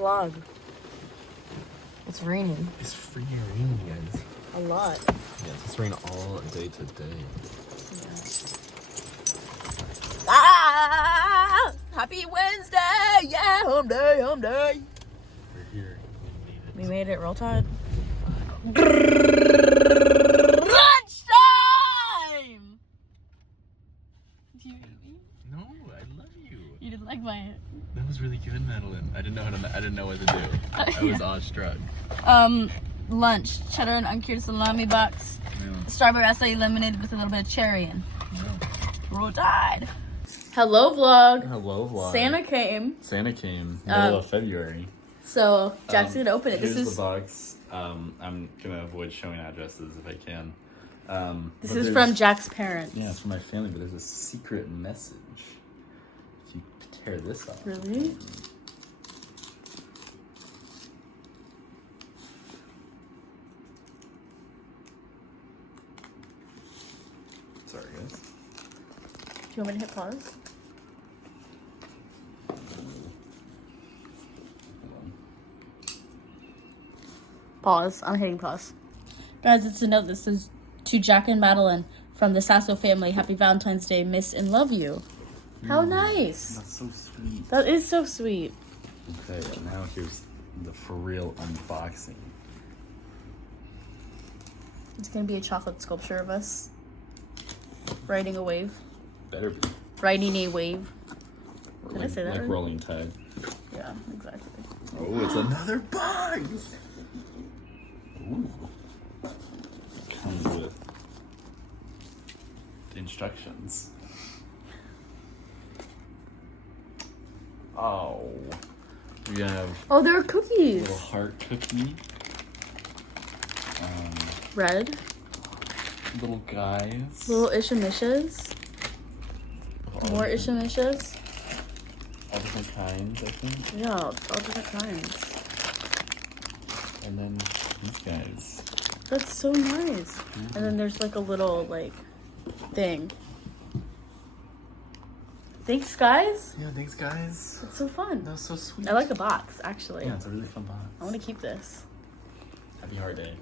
vlog. It's raining. It's freaking raining, guys. A lot. Yes, it's raining all day today. Yeah. Ah! Happy Wednesday! Yeah, hump day, hump day. We're here. We made it. Roll Tide. Lunchtime! Do you hate me? No, I love you. You didn't like my... That was really good, Madeline. I didn't know what to do. I was awestruck. Lunch. Cheddar and uncured salami box. Yeah. Strawberry acai lemonade with a little bit of cherry in. Yeah. Roll Tide. Hello, vlog. Hello, vlog. Santa came. Santa came middle of February. So, Jack's gonna open it. Here's This is the box. I'm gonna avoid showing addresses if I can. this is from Jack's parents. Yeah, it's from my family, but there's a secret message. If you tear this off. Really? Sorry, guys. Do you want me to hit pause? Hold on. Pause. I'm hitting pause. Guys, it's a note. This is to Jack and Madeline from the Sasso family. Happy Valentine's Day. Miss and love you. How nice. That's so sweet. That is so sweet. Okay, and now here's the for real unboxing. It's going to be a chocolate sculpture of us riding a wave. Better be. Riding a wave. Did I say that like right? rolling tide. Yeah, exactly. Oh, it's another box! Ooh. Comes with the instructions. Oh. We have Oh, there are a cookies. little heart cookie. Red. Little guys. Little ishamishas. All More different- ishamishas. All different kinds, I think. Yeah, all different kinds. And then these guys. That's so nice. And then there's like a little like thing. Thanks, guys. Yeah, thanks, guys. It's so fun. That was so sweet. I like the box, actually. Yeah, it's a really fun box. I want to keep this. Happy Heart Day.